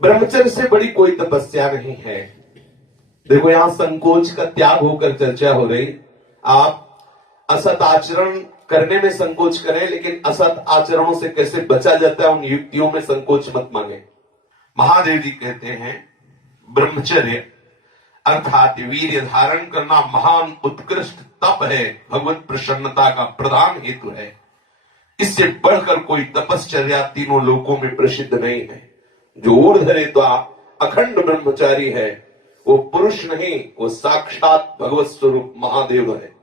ब्रह्मचर्य से बड़ी कोई तपस्या नहीं है। देखो, यहां संकोच का त्याग होकर चर्चा हो रही। आप असत आचरण करने में संकोच करें, लेकिन असत आचरणों से कैसे बचा जाता है उन युक्तियों में संकोच मत मांगे। महादेव जी कहते हैं ब्रह्मचर्य अर्थात वीर्य धारण करना महान उत्कृष्ट तप है, भगवत प्रसन्नता का प्रधान हेतु है। इससे बढ़कर कोई तपश्चर्या तीनों लोकों में प्रसिद्ध नहीं है। जो ऊर्ध्वरेत्वा अखंड ब्रह्मचारी है वो पुरुष नहीं, वो साक्षात भगवत स्वरूप महादेव है।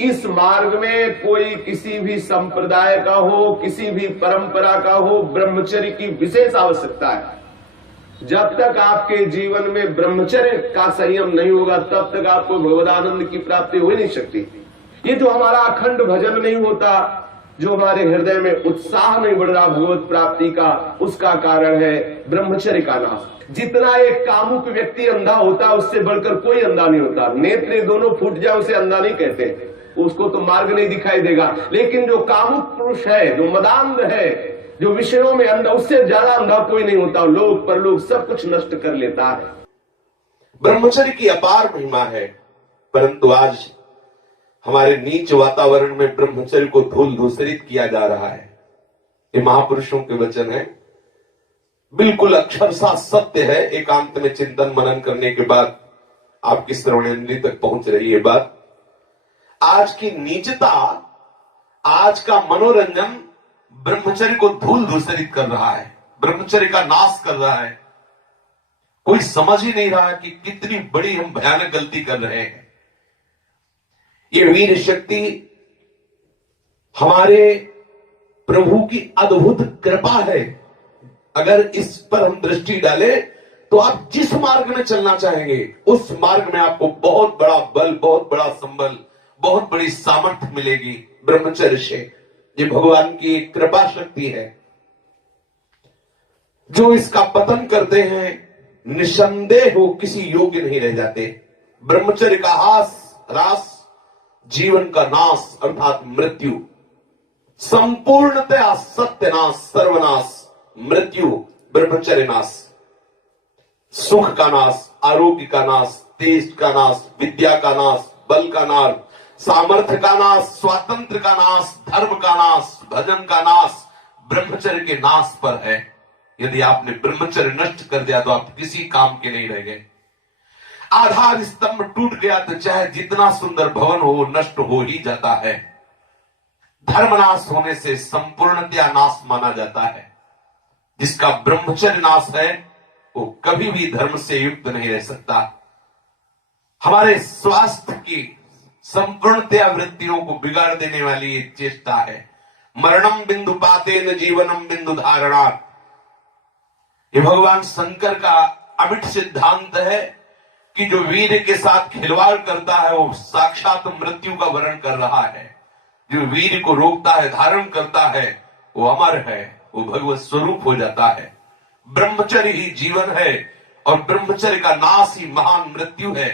इस मार्ग में कोई किसी भी संप्रदाय का हो, किसी भी परंपरा का हो, ब्रह्मचर्य की विशेष आवश्यकता है। जब तक आपके जीवन में ब्रह्मचर्य का संयम नहीं होगा तब तक आपको भगवदानंद की प्राप्ति हो ही नहीं सकती। ये जो हमारा अखंड भजन नहीं होता, जो हमारे हृदय में उत्साह नहीं बढ़ रहा भगवत प्राप्ति का, उसका कारण है ब्रह्मचर्य का नाश। जितना एक कामुक व्यक्ति अंधा होता है उससे बढ़कर कोई अंधा नहीं होता। नेत्र दोनों फूट जाए उसे अंधा नहीं कहते, उसको तो मार्ग नहीं दिखाई देगा। लेकिन जो कामुक पुरुष है, जो मदांध है, जो विषयों में अंधा, उससे ज्यादा अंधा कोई नहीं होता। लोक परलोक सब कुछ नष्ट कर लेता है। ब्रह्मचर्य की अपार महिमा है, परंतु आज हमारे नीच वातावरण में ब्रह्मचर्य को धूल धूसरित किया जा रहा है। ये महापुरुषों के वचन है, बिल्कुल अक्षरशः सत्य है। एकांत में चिंतन मनन करने के बाद आपकी श्रवणेंद्रिय तक पहुंच रही है बात। आज की नीचता, आज का मनोरंजन ब्रह्मचर्य को धूल धूसरित कर रहा है, ब्रह्मचर्य का नाश कर रहा है। कोई समझ ही नहीं रहा कि कितनी बड़ी हम भयानक गलती कर रहे हैं। ये वीर शक्ति हमारे प्रभु की अद्भुत कृपा है। अगर इस पर हम दृष्टि डालें तो आप जिस मार्ग में चलना चाहेंगे उस मार्ग में आपको बहुत बड़ा बल, बहुत बड़ा संबल, बहुत बड़ी सामर्थ्य मिलेगी ब्रह्मचर्य से। ये भगवान की कृपा शक्ति है। जो इसका पतन करते हैं निसंदेह वो किसी योग्य नहीं रह जाते। ब्रह्मचर्य का ह्रास जीवन का नाश अर्थात मृत्यु, संपूर्णतया सत्यनाश, सर्वनाश, मृत्यु, ब्रह्मचर्य नाश, सुख का नाश, आरोग्य का नाश, तेज का नाश, विद्या का नाश, बल का नाश, सामर्थ्य का नाश, स्वातंत्र का नाश, धर्म का नाश, भजन का नाश ब्रह्मचर्य के नाश पर है। यदि आपने ब्रह्मचर्य नष्ट कर दिया तो आप किसी काम के नहीं रह गए। आधार स्तंभ टूट गया तो चाहे जितना सुंदर भवन हो नष्ट हो ही जाता है। धर्मनाश होने से संपूर्णतया नाश माना जाता है। जिसका ब्रह्मचर्य नाश है वो कभी भी धर्म से युक्त नहीं रह सकता। हमारे स्वास्थ्य की संपूर्णतया वृत्तियों को बिगाड़ देने वाली ये चेष्टा है। मरणम बिंदु पातेन जीवनम बिंदु धारणात्। ये भगवान शंकर का अमिट सिद्धांत है कि जो वीर के साथ खिलवाड़ करता है वो साक्षात मृत्यु का वर्ण कर रहा है। जो वीर को रोकता है, धारण करता है, वो अमर है, वो भगवत स्वरूप हो जाता है। ब्रह्मचर्य ही जीवन है और ब्रह्मचर्य का नाश ही महान मृत्यु है।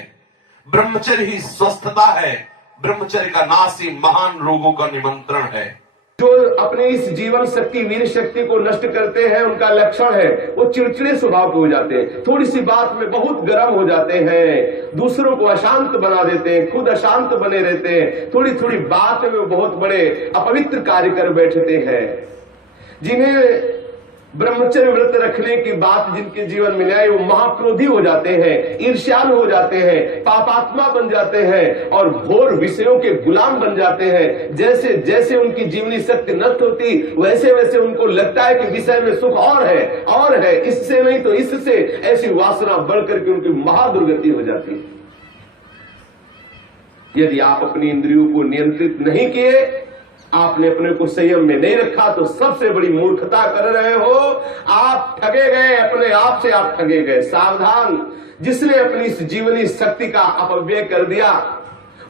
ब्रह्मचर्य ही स्वस्थता है, ब्रह्मचर्य का नाश ही महान रोगों का निमंत्रण है। जो अपनी इस जीवन शक्ति, वीर शक्ति को नष्ट करते हैं उनका लक्षण है वो चिड़चिड़े स्वभाव के हो जाते हैं। थोड़ी सी बात में बहुत गर्म हो जाते हैं, दूसरों को अशांत बना देते हैं, खुद अशांत बने रहते हैं। थोड़ी थोड़ी बात में वो बहुत बड़े अपवित्र कार्य कर बैठते हैं। जिन्हें ब्रह्मचर्य व्रत रखने की बात जिनके जीवन में आए वो महाक्रोधी हो जाते हैं, ईर्ष्यालु हो जाते हैं, पापात्मा बन जाते हैं और घोर विषयों के गुलाम बन जाते हैं। जैसे जैसे उनकी जीवनी शक्ति नष्ट होती वैसे वैसे उनको लगता है कि विषय में सुख और है, इससे नहीं तो इससे, ऐसी वासना बढ़ करके उनकी महादुर्गति हो जाती है। यदि आप अपनी इंद्रियों को नियंत्रित नहीं किए, आपने अपने को संयम में नहीं रखा तो सबसे बड़ी मूर्खता कर रहे हो। आप ठगे गए, अपने आप से आप ठगे गए। सावधान, जिसने अपनी इस जीवनी शक्ति का अपव्यय कर दिया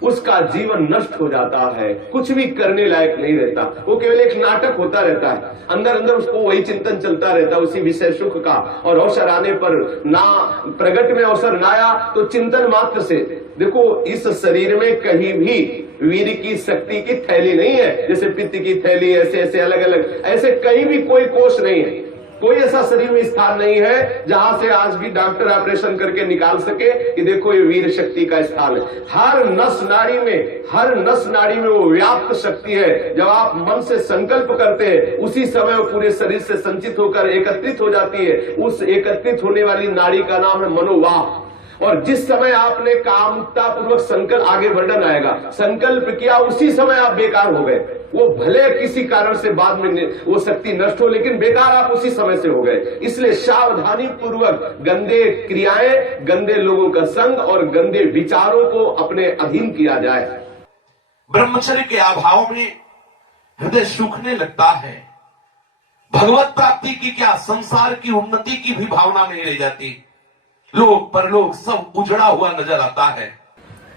उसका जीवन नष्ट हो जाता है, कुछ भी करने लायक नहीं रहता। वो केवल एक नाटक होता रहता है, अंदर अंदर उसको वही चिंतन चलता रहता है उसी विषय सुख का। और अवसर आने पर ना प्रगट में अवसर ना आया तो चिंतन मात्र से। देखो, इस शरीर में कहीं भी वीर की शक्ति की थैली नहीं है। जैसे पित्त की थैली, ऐसे ऐसे अलग अलग, ऐसे कहीं भी कोई कोष नहीं है। कोई ऐसा शरीर में स्थान नहीं है जहां से आज भी डॉक्टर ऑपरेशन करके निकाल सके कि देखो ये वीर शक्ति का स्थान है। हर नस नाड़ी में वो व्याप्त शक्ति है। जब आप मन से संकल्प करते हैं उसी समय वो पूरे शरीर से संचित होकर एकत्रित हो जाती है। उस एकत्रित होने वाली नाड़ी का नाम है मनोवाह। और जिस समय आपने कामता पूर्वक संकल्प, आगे वर्णन आएगा, संकल्प किया उसी समय आप बेकार हो गए। वो भले किसी कारण से बाद में वो शक्ति नष्ट हो, लेकिन बेकार आप उसी समय से हो गए। इसलिए सावधानी पूर्वक गंदे क्रियाएं, गंदे लोगों का संग और गंदे विचारों को अपने अधीन किया जाए। ब्रह्मचर्य के अभाव में हृदय सूखने लगता है। भगवत प्राप्ति की क्या, संसार की उन्नति की भी भावना नहीं रह जाती। लोग परलोक सब उजड़ा हुआ नजर आता है।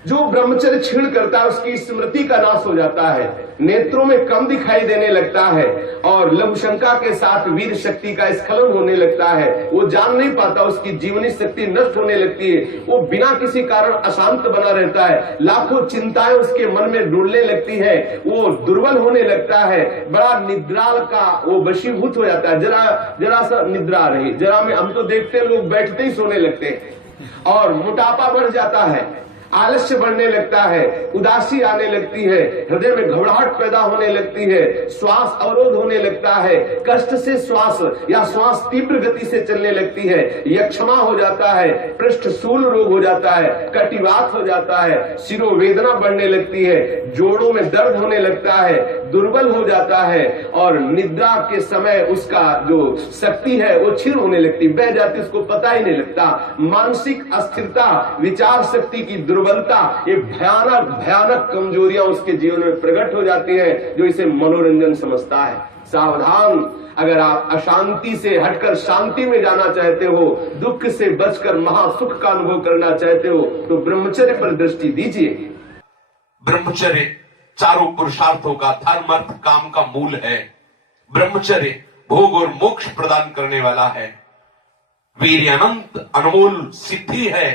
जो ब्रह्मचर्य छीण करता है उसकी स्मृति का नाश हो जाता है, नेत्रों में कम दिखाई देने लगता है और लघुशंका के साथ वीर शक्ति का स्खलन होने लगता है। वो जान नहीं पाता, उसकी जीवनी शक्ति नष्ट होने लगती है। वो बिना किसी कारण अशांत बना रहता है। लाखों चिंताएं उसके मन में डुलने लगती है। वो दुर्बल होने लगता है। बड़ा निद्राल का वो वशीभूत हो जाता है। जरा सा निद्रा रही, जरा में हम तो देखते हैं लोग बैठते ही सोने लगते हैं और मोटापा बढ़ जाता है, आलस्य बढ़ने लगता है, उदासी आने लगती है, हृदय में घबराहट पैदा होने लगती है, श्वास अवरोध होने लगता है, कष्ट से श्वास या श्वास तीव्र गति से चलने लगती है, यक्षमा हो जाता है, पृष्ठशूल रोग हो जाता है, कटिवात हो जाता है, शिरोवेदना बढ़ने लगती है, जोड़ों में दर्द होने लगता है, दुर्बल हो जाता है और निद्रा के समय उसका जो शक्ति है वो क्षीण होने लगती, बह जाती, उसको पता ही नहीं लगता। मानसिक अस्थिरता, विचार शक्ति की दुर्बलता, ये भयानक भयानक कमजोरियां उसके जीवन में प्रकट हो जाती है, जो इसे मनोरंजन समझता है। सावधान, अगर आप अशांति से हटकर शांति में जाना चाहते हो, दुख से बचकर महासुख का अनुभव करना चाहते हो, तो ब्रह्मचर्य पर दृष्टि दीजिए। ब्रह्मचर्य चारों पुरुषार्थों का, धर्म अर्थ काम का मूल है। ब्रह्मचर्य भोग और मोक्ष प्रदान करने वाला है। वीर अनंत अनमोल सिद्धि है।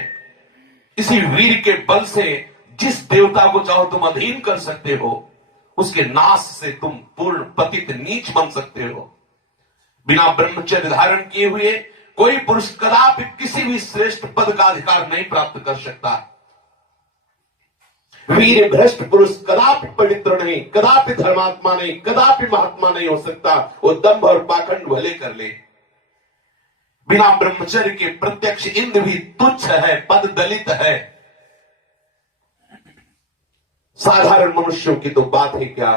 इसी वीर के बल से जिस देवता को चाहो तुम अधीन कर सकते हो, उसके नाश से तुम पूर्ण पतित नीच बन सकते हो। बिना ब्रह्मचर्य धारण किए हुए कोई पुरुष कदापि किसी भी श्रेष्ठ पद का अधिकार नहीं प्राप्त कर सकता। वीर भ्रष्ट पुरुष कदापि पवित्र नहीं, कदापि धर्मात्मा नहीं, कदापि महात्मा नहीं हो सकता। वो दंभ और पाखंड भले कर ले। बिना ब्रह्मचर्य के प्रत्यक्ष इंद्र भी तुच्छ है, पद दलित है। साधारण मनुष्यों की तो बात है क्या,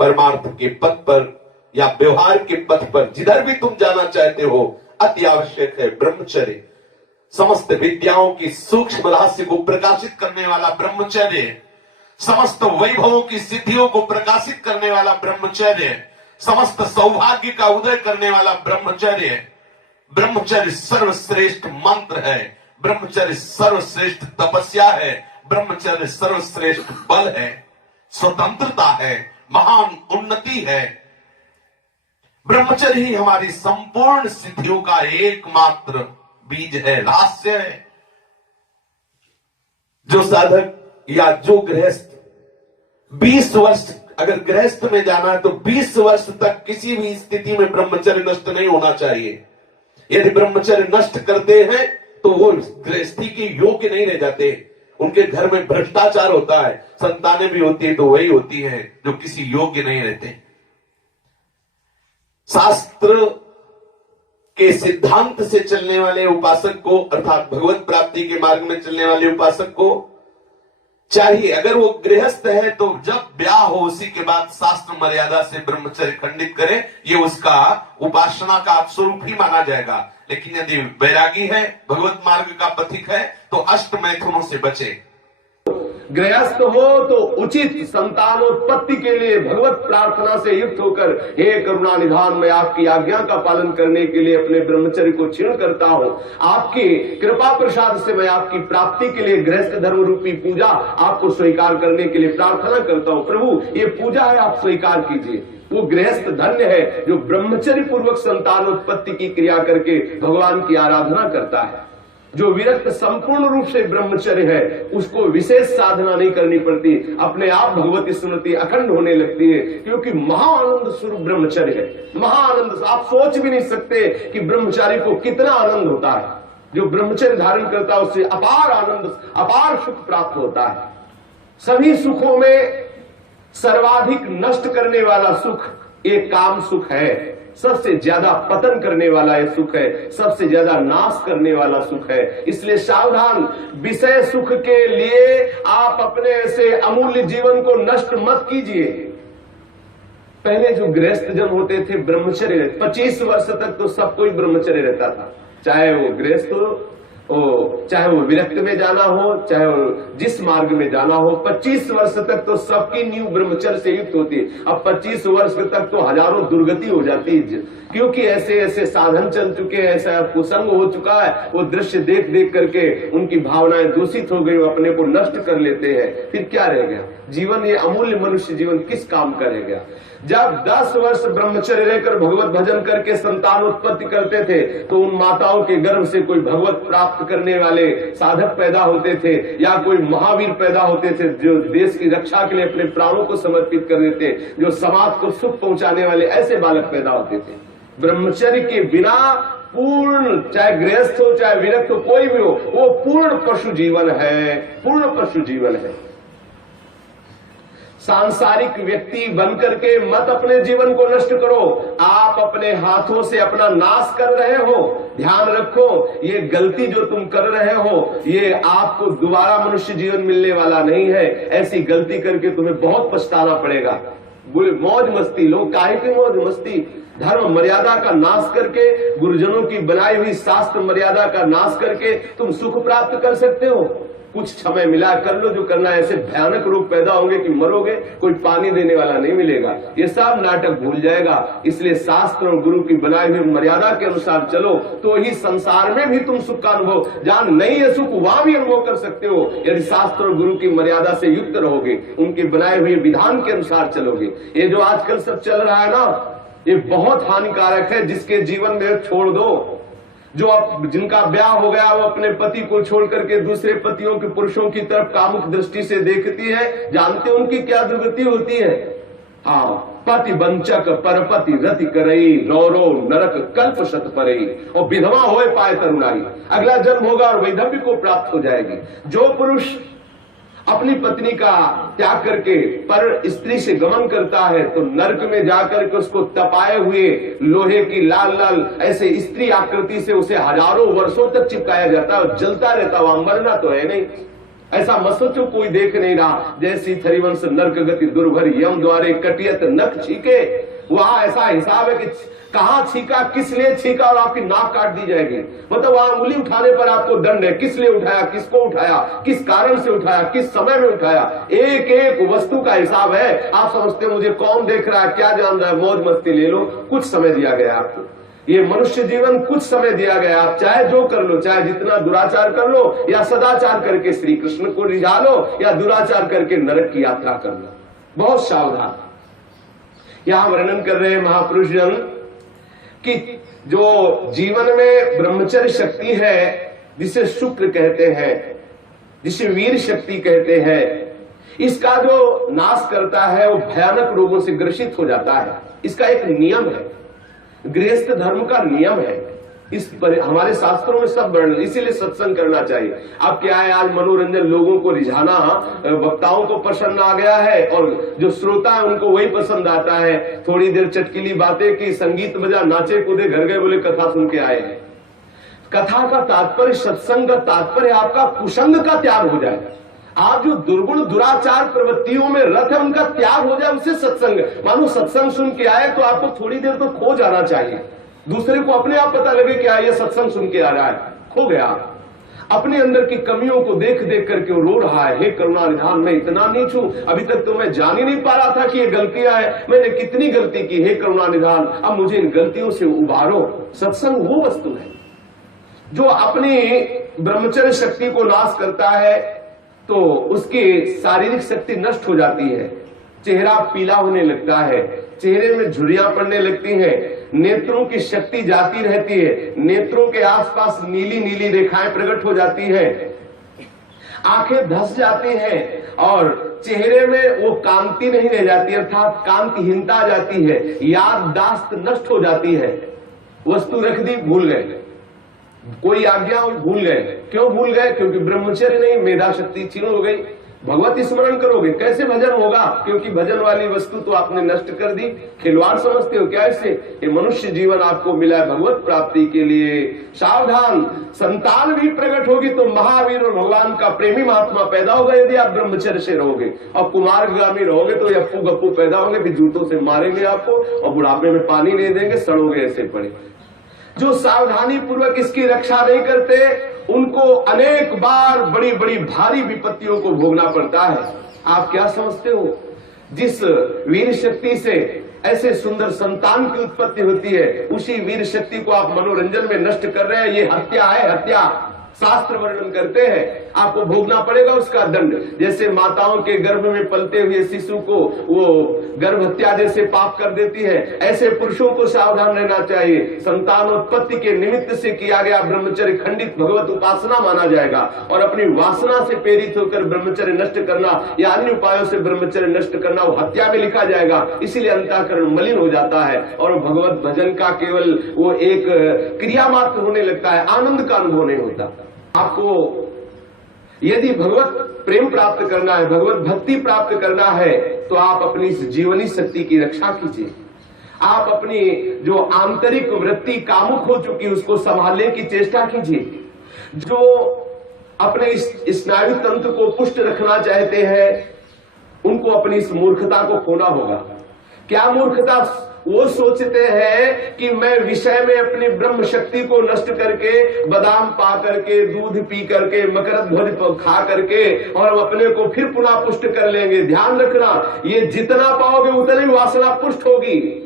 परमार्थ के पथ पर या व्यवहार के पथ पर जिधर भी तुम जाना चाहते हो, अति आवश्यक है ब्रह्मचर्य। समस्त विद्याओं की सूक्ष्म रहस्य को प्रकाशित करने वाला ब्रह्मचर्य, समस्त वैभवों की सिद्धियों को प्रकाशित करने वाला ब्रह्मचर्य, समस्त सौभाग्य का उदय करने वाला ब्रह्मचर्य। ब्रह्मचर्य सर्वश्रेष्ठ मंत्र है, ब्रह्मचर्य सर्वश्रेष्ठ तपस्या है, ब्रह्मचर्य सर्वश्रेष्ठ बल है, स्वतंत्रता है, महान उन्नति है। ब्रह्मचर्य ही हमारी संपूर्ण सिद्धियों का एकमात्र बीज है, रहस्य है। जो साधक या जो गृहस्थ 20 वर्ष अगर गृहस्थ में जाना है तो 20 वर्ष तक किसी भी स्थिति में ब्रह्मचर्य नष्ट नहीं होना चाहिए। यदि ब्रह्मचर्य नष्ट करते हैं तो वो गृहस्थी के योग्य नहीं रह जाते। उनके घर में भ्रष्टाचार होता है, संतानें भी होती है तो वही होती है जो किसी योग्य नहीं रहते। शास्त्र के सिद्धांत से चलने वाले उपासक को, अर्थात भगवत प्राप्ति के मार्ग में चलने वाले उपासक को चाहिए, अगर वो गृहस्थ है तो जब ब्याह हो उसी के बाद शास्त्र मर्यादा से ब्रह्मचर्य खंडित करे, ये उसका उपासना का स्वरूप ही माना जाएगा। लेकिन यदि वैरागी है, भगवत मार्ग का पथिक है, तो अष्ट मैथुनों से बचे। गृहस्थ हो तो उचित संतानोत्पत्ति के लिए भगवत प्रार्थना से युक्त होकर, हे करुणा निधान, मैं आपकी आज्ञा का पालन करने के लिए अपने ब्रह्मचर्य को क्षीण करता हूँ। आपकी कृपा प्रसाद से मैं आपकी प्राप्ति के लिए गृहस्थ धर्म रूपी पूजा आपको स्वीकार करने के लिए प्रार्थना करता हूँ। प्रभु, ये पूजा है, आप स्वीकार कीजिए। वो गृहस्थ धन्य है जो ब्रह्मचर्य पूर्वक संतानोत्पत्ति की क्रिया करके भगवान की आराधना करता है। जो विरक्त संपूर्ण रूप से ब्रह्मचर्य है उसको विशेष साधना नहीं करनी पड़ती, अपने आप भगवती स्मृति अखंड होने लगती है, क्योंकि महाआनंद स्वरूप ब्रह्मचर्य है। महाआनंद, आप सोच भी नहीं सकते कि ब्रह्मचारी को कितना आनंद होता है। जो ब्रह्मचर्य धारण करता है उससे अपार आनंद, अपार सुख प्राप्त होता है। सभी सुखों में सर्वाधिक नष्ट करने वाला सुख एक काम सुख है, सबसे ज्यादा पतन करने वाला यह सुख है, सबसे ज्यादा नाश करने वाला सुख है। इसलिए सावधान, विषय सुख के लिए आप अपने ऐसे अमूल्य जीवन को नष्ट मत कीजिए। पहले जो गृहस्थ जन होते थे ब्रह्मचर्य, 25 वर्ष तक तो सब कोई ब्रह्मचर्य रहता था, चाहे वो गृहस्थ हो, चाहे वो विरक्त में जाना हो, चाहे वो जिस मार्ग में जाना हो। 25 वर्ष तक तो सबकी नींव ब्रह्मचर्य से युक्त होती है। अब 25 वर्ष तक तो हजारों दुर्गति हो जाती है, क्योंकि ऐसे ऐसे साधन चल चुके हैं, ऐसा कुसंग हो चुका है, वो दृश्य देख देख करके उनकी भावनाएं दूषित हो गई, वो अपने को नष्ट कर लेते हैं। फिर क्या रह गया जीवन? ये अमूल्य मनुष्य जीवन किस काम का रह गया? जब 10 वर्ष ब्रह्मचर्य रहकर भगवत भजन करके संतान उत्पत्ति करते थे तो उन माताओं के गर्भ से कोई भगवत प्राप्त करने वाले साधक पैदा होते थे, या कोई महावीर पैदा होते थे जो देश की रक्षा के लिए अपने प्राणों को समर्पित कर देते, जो समाज को सुख पहुंचाने वाले ऐसे बालक पैदा होते थे। ब्रह्मचर्य के बिना पूर्ण, चाहे गृहस्थ हो चाहे विरक्त हो, कोई भी हो, वो पूर्ण पशु जीवन है, पूर्ण पशु जीवन है। सांसारिक व्यक्ति बनकर के मत अपने जीवन को नष्ट करो, आप अपने हाथों से अपना नाश कर रहे हो। ध्यान रखो, ये गलती जो तुम कर रहे हो ये आपको दोबारा मनुष्य जीवन मिलने वाला नहीं है। ऐसी गलती करके तुम्हें बहुत पछताना पड़ेगा। मौज मस्ती, लोग काहे की मौज मस्ती? धर्म मर्यादा का नाश करके, गुरुजनों की बनाई हुई शास्त्र मर्यादा का नाश करके तुम सुख प्राप्त कर सकते हो। कुछ समय मिला, कर लो जो करना है। ऐसे भयानक रोग पैदा होंगे कि मरोगे, कोई पानी देने वाला नहीं मिलेगा। ये सब नाटक भूल जाएगा। इसलिए शास्त्र और गुरु की बनाई हुई मर्यादा के अनुसार चलो, तो ही संसार में भी तुम सुख का अनुभव, जहां नहीं है सुख वहां भी अनुभव कर सकते हो, यदि शास्त्र और गुरु की मर्यादा से युक्त रहोगे, उनके बनाए हुए विधान के अनुसार चलोगे। ये जो आजकल सब चल रहा है ना, ये बहुत हानिकारक है। जिसके जीवन में छोड़ दो, जो जिनका ब्याह हो गया वो अपने पति को छोड़ करके दूसरे पतियों के, पुरुषों की तरफ कामुक दृष्टि से देखती है, जानते हैं उनकी क्या दुर्गति होती है? हाँ, पति वंचक परपति रति करई, रौरो नरक कल्प शत परई, और विधवा होए पाए तरुणाई, अगला जन्म होगा और वैधव्य को प्राप्त हो जाएगी। जो पुरुष अपनी पत्नी का त्याग करके पर स्त्री से गमन करता है तो नरक में जाकर के उसको तपाए हुए लोहे की लाल लाल ऐसे स्त्री आकृति से उसे हजारों वर्षों तक चिपकाया जाता है और जलता रहता, वहां मरना तो है नहीं। ऐसा मत सोचो कोई देख नहीं रहा। जैसी थरिवंश नरक गति दुर्भर यम द्वारे कटियत नख छीके, वहां ऐसा हिसाब है कि कहां छीका, किस लिए छीका, और आपकी नाक काट दी जाएगी। मतलब वहां उंगली उठाने पर आपको दंड है, किस लिए उठाया, किसको उठाया, किस कारण से उठाया, किस समय में उठाया, एक एक वस्तु का हिसाब है। आप समझते हो मुझे कौन देख रहा है, क्या जान रहा है, मौज मस्ती ले लो। कुछ समय दिया गया आपको, ये मनुष्य जीवन कुछ समय दिया गया। आप चाहे जो कर लो, चाहे जितना दुराचार कर लो, या सदाचार करके श्री कृष्ण को रिझा लो, या दुराचार करके नरक की यात्रा कर लो। बहुत सावधान। यहां वर्णन कर रहे हैं महापुरुष जन कि जो जीवन में ब्रह्मचर्य शक्ति है, जिसे शुक्र कहते हैं, जिसे वीर शक्ति कहते हैं, इसका जो नाश करता है वो भयानक रोगों से ग्रसित हो जाता है। इसका एक नियम है, गृहस्थ धर्म का नियम है। इस पर हमारे शास्त्रों में सब वर्णन, इसीलिए सत्संग करना चाहिए। अब क्या है, आज मनोरंजन, लोगों को रिझाना, वक्ताओं को पसंद आ गया है और जो श्रोता है उनको वही पसंद आता है। थोड़ी देर चटकीली बातें की, संगीत बजा, नाचे कूदे, घर गए, बोले कथा सुन के आए हैं। कथा का तात्पर्य, सत्संग का तात्पर्य आपका कुसंग का त्याग हो जाए। आप जो दुर्गुण दुराचार प्रवृत्तियों में रत है उनका त्याग हो जाए, उससे सत्संग। मानो सत्संग सुन के आए तो आपको थोड़ी देर तो खो जाना चाहिए। दूसरे को अपने आप पता लगे कि ये सत्संग सुन के आ रहा है, खो गया। अपने अंदर की कमियों को देख देख करके वो रो रहा है, हे करुणा निधान, मैं इतना नीच हूं, अभी तक तो मैं जान ही नहीं पा रहा था कि ये गलतियां हैं, मैंने कितनी गलती की, हे करुणा निधान, अब मुझे इन गलतियों से उबारो। सत्संग वो वस्तु है जो अपनी ब्रह्मचर्य शक्ति को नाश करता है तो उसकी शारीरिक शक्ति नष्ट हो जाती है। चेहरा पीला होने लगता है, चेहरे में झुर्रियां पड़ने लगती हैं, नेत्रों की शक्ति जाती रहती है, नेत्रों के आसपास नीली नीली रेखाएं प्रकट हो जाती है, आंखें धस जाती हैं और चेहरे में वो कांति नहीं रह जाती, अर्थात कांतिहीनता आ जाती है, याददाश्त नष्ट हो जाती है। वस्तु रख दी, भूल गए, कोई आज्ञा भूल गए। क्यों भूल गए? क्योंकि ब्रह्मचर्य नहीं, मेधा शक्ति क्षीण हो गई। भगवत स्मरण करोगे, कैसे भजन होगा? क्योंकि भजन वाली वस्तु तो आपने नष्ट कर दी। खिलवाड़ समझते हो क्या इससे? ये मनुष्य जीवन आपको मिला है भगवत प्राप्ति के लिए। सावधान, संतान भी प्रकट होगी तो महावीर और भगवान का प्रेमी महात्मा पैदा होगा यदि आप ब्रह्मचर्य से रहोगे। और कुमारगामी रहोगे तो अप्पू गप्पू पैदा होंगे, भी जूतों से मारेंगे आपको और बुढ़ापे में पानी नहीं देंगे, सड़ोगे ऐसे पड़े। जो सावधानी पूर्वक इसकी रक्षा नहीं करते उनको अनेक बार बड़ी बड़ी भारी विपत्तियों को भोगना पड़ता है। आप क्या समझते हो? जिस वीर शक्ति से ऐसे सुंदर संतान की उत्पत्ति होती है, उसी वीर शक्ति को आप मनोरंजन में नष्ट कर रहे हैं। ये हत्या है, हत्या। शास्त्र वर्णन करते हैं आपको भोगना पड़ेगा उसका दंड। जैसे माताओं के गर्भ में पलते हुए शिशु को वो गर्भ हत्या जैसे पाप कर देती है, ऐसे पुरुषों को सावधान रहना चाहिए। संतानोत्पत्ति के निमित्त से किया गया ब्रह्मचर्य खंडित भगवत उपासना माना जाएगा और अपनी वासना से प्रेरित होकर ब्रह्मचर्य नष्ट करना या अन्य उपायों से ब्रह्मचर्य नष्ट करना वो हत्या में लिखा जाएगा। इसीलिए अंतःकरण मलिन हो जाता है और भगवत भजन का केवल वो एक क्रिया मात्र होने लगता है, आनंद का अनुभव नहीं होता। आपको यदि भगवत प्रेम प्राप्त करना है, भगवत भक्ति प्राप्त करना है, तो आप अपनी इस जीवनी शक्ति की रक्षा कीजिए। आप अपनी जो आंतरिक वृत्ति कामुक हो चुकी है उसको संभालने की चेष्टा कीजिए। जो अपने इस स्नायु तंत्र को पुष्ट रखना चाहते हैं उनको अपनी इस मूर्खता को खोना होगा। क्या मूर्खता? वो सोचते हैं कि मैं विषय में अपनी ब्रह्म शक्ति को नष्ट करके, बादाम पा करके, दूध पी करके, मकरंद ध्वज खा करके और अपने को फिर पुनः पुष्ट कर लेंगे। ध्यान रखना, ये जितना पाओगे उतनी वासना पुष्ट होगी।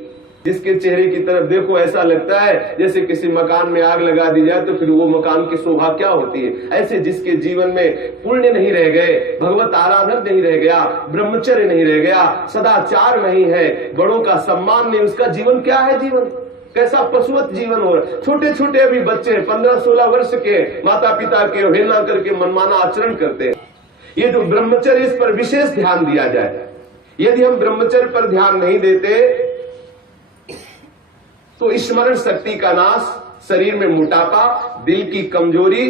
जिसके चेहरे की तरफ देखो ऐसा लगता है जैसे किसी मकान में आग लगा दी जाए तो फिर वो मकान की शोभा क्या होती है। ऐसे जिसके जीवन में पुण्य नहीं रह गए, भगवत आराधन नहीं रह गया, ब्रह्मचर्य नहीं रह गया, सदाचार नहीं है, बड़ों का सम्मान नहीं, उसका जीवन क्या है? जीवन कैसा पशुवत जीवन हो रहा है। छोटे छोटे अभी बच्चे 15-16 वर्ष के माता पिता के अवहेलना करके मनमाना आचरण करते हैं। ये जो ब्रह्मचर्य, इस पर विशेष ध्यान दिया जाए। यदि हम ब्रह्मचर्य पर ध्यान नहीं देते तो स्मरण शक्ति का नाश, शरीर में मोटापा, दिल की कमजोरी,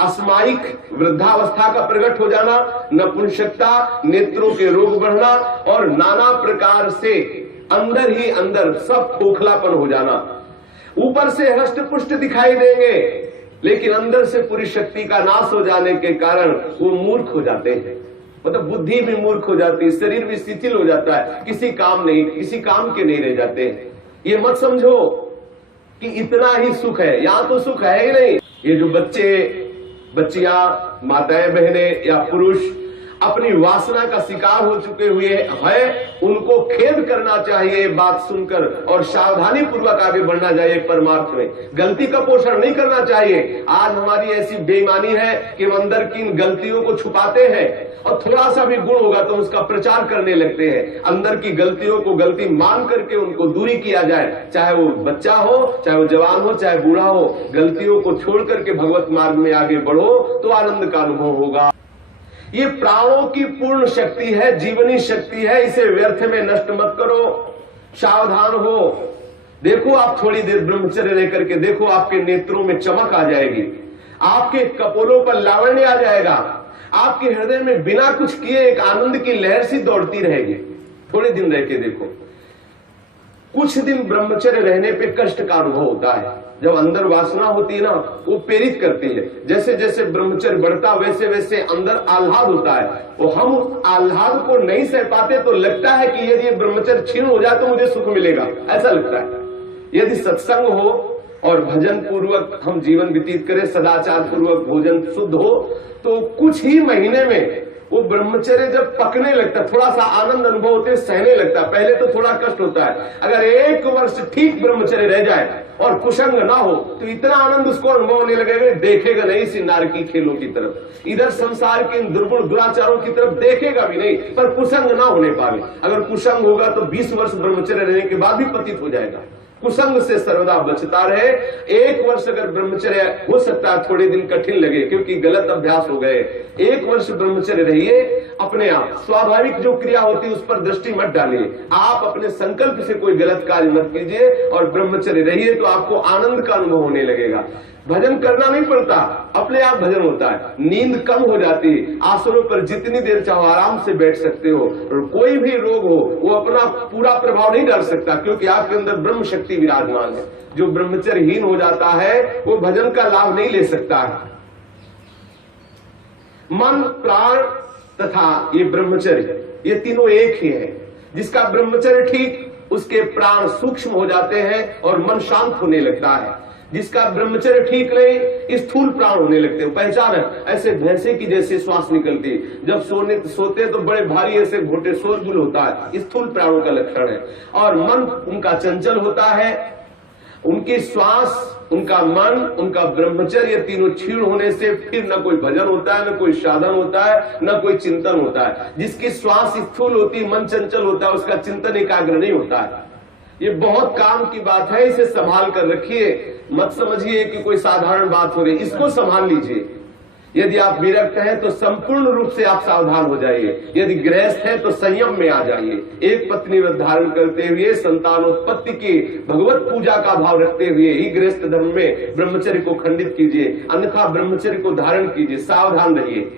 अस्मायिक वृद्धावस्था का प्रकट हो जाना, नपुंसकता, नेत्रों के रोग बढ़ना और नाना प्रकार से अंदर ही अंदर सब खोखलापन हो जाना। ऊपर से हष्ट पुष्ट दिखाई देंगे लेकिन अंदर से पूरी शक्ति का नाश हो जाने के कारण वो मूर्ख हो जाते हैं। मतलब बुद्धि भी मूर्ख हो जाती है, शरीर भी शिथिल हो जाता है, किसी काम के नहीं रह जाते हैं। ये मत समझो कि इतना ही सुख है, यहां तो सुख है ही नहीं। ये जो बच्चे, बच्चियां, माताएं, बहनें या पुरुष अपनी वासना का शिकार हो चुके हुए हैं, उनको खेद करना चाहिए बात सुनकर और सावधानी पूर्वक आगे बढ़ना चाहिए परमार्थ में। गलती का पोषण नहीं करना चाहिए। आज हमारी ऐसी बेईमानी है कि हम अंदर की इन गलतियों को छुपाते हैं और थोड़ा सा भी गुण होगा तो उसका प्रचार करने लगते हैं। अंदर की गलतियों को गलती मान करके उनको दूरी किया जाए, चाहे वो बच्चा हो, चाहे वो जवान हो, चाहे बूढ़ा हो। गलतियों को छोड़ करके भगवत मार्ग में आगे बढ़ो तो आनंद का अनुभव होगा। ये प्राणों की पूर्ण शक्ति है, जीवनी शक्ति है, इसे व्यर्थ में नष्ट मत करो। सावधान हो। देखो आप थोड़ी देर ब्रह्मचर्य रह करके देखो, आपके नेत्रों में चमक आ जाएगी, आपके कपोलों पर लावण्य आ जाएगा, आपके हृदय में बिना कुछ किए एक आनंद की लहर सी दौड़ती रहेगी। थोड़े दिन रह के देखो। कुछ दिन ब्रह्मचर्य रहने पे कष्ट का अनुभव होता है। जब अंदर वासना होती है ना, वो प्रेरित करती है। जैसे जैसे ब्रह्मचर्य बढ़ता वैसे वैसे अंदर आह्लाद होता है। वो हम आह्लाद को नहीं सह पाते तो लगता है कि यदि ब्रह्मचर्य क्षीण हो जाए तो मुझे सुख मिलेगा, ऐसा लगता है। यदि सत्संग हो और भजन पूर्वक हम जीवन व्यतीत करें, सदाचार पूर्वक भोजन शुद्ध हो, तो कुछ ही महीने में वो ब्रह्मचर्य जब पकने लगता है, थोड़ा सा आनंद अनुभव होते सहने लगता है, पहले तो थोड़ा कष्ट होता है। अगर 1 वर्ष ठीक ब्रह्मचर्य रह जाए और कुसंग ना हो तो इतना आनंद उसको अनुभव होने लगेगा, देखेगा नहीं इसी नारकी खेलों की तरफ, इधर संसार के इन दुर्गुण दुराचारों की तरफ देखेगा भी नहीं, पर कुसंग ना होने पावे। अगर कुसंग होगा तो 20 वर्ष ब्रह्मचर्य रहने के बाद भी पतित हो जाएगा। कुसंग से सर्वदा बचता रहे। 1 वर्ष अगर ब्रह्मचर्य हो सकता है, थोड़े दिन कठिन लगे क्योंकि गलत अभ्यास हो गए, 1 वर्ष ब्रह्मचर्य रहिए। अपने आप स्वाभाविक जो क्रिया होती है उस पर दृष्टि मत डालिए, आप अपने संकल्प से कोई गलत कार्य मत कीजिए और ब्रह्मचर्य रहिए, तो आपको आनंद का अनुभव होने लगेगा। भजन करना नहीं पड़ता, अपने आप भजन होता है। नींद कम हो जाती है, आसनों पर जितनी देर चाहो आराम से बैठ सकते हो, और कोई भी रोग हो वो अपना पूरा प्रभाव नहीं डाल सकता, क्योंकि आपके अंदर ब्रह्म शक्ति विराजमान है। जो ब्रह्मचर्यहीन हो जाता है वो भजन का लाभ नहीं ले सकता है। मन, प्राण तथा ये ब्रह्मचर्य, ये तीनों एक ही है। जिसका ब्रह्मचर्य ठीक, उसके प्राण सूक्ष्म हो जाते हैं और मन शांत होने लगता है। जिसका ब्रह्मचर्य ठीक नहीं, स्थूल प्राण होने लगते हैं। पहचान है, ऐसे भैंसे की जैसे श्वास निकलती, जब सोते तो बड़े भारी ऐसे घोटे शोरगुल होता है, स्थूल प्राणों का लक्षण है। और मन उनका चंचल होता है, उनकी श्वास, उनका मन, उनका ब्रह्मचर्य, तीनों क्षीण होने से फिर न कोई भजन होता है, न कोई साधन होता है, न कोई चिंतन होता है। जिसकी श्वास स्थूल होती, मन चंचल होता है, उसका चिंतन एकाग्र नहीं होता है। ये बहुत काम की बात है, इसे संभाल कर रखिए। मत समझिए कि कोई साधारण बात हो रही, इसको संभाल लीजिए। यदि आप विरक्त हैं तो संपूर्ण रूप से आप सावधान हो जाइए। यदि गृहस्थ हैं तो संयम में आ जाइए। एक पत्नी व्रत धारण करते हुए, संतानोत्पत्ति की भगवत पूजा का भाव रखते हुए ही गृहस्थ धर्म में ब्रह्मचर्य को खंडित कीजिए, अन्यथा ब्रह्मचर्य को धारण कीजिए। सावधान रहिए।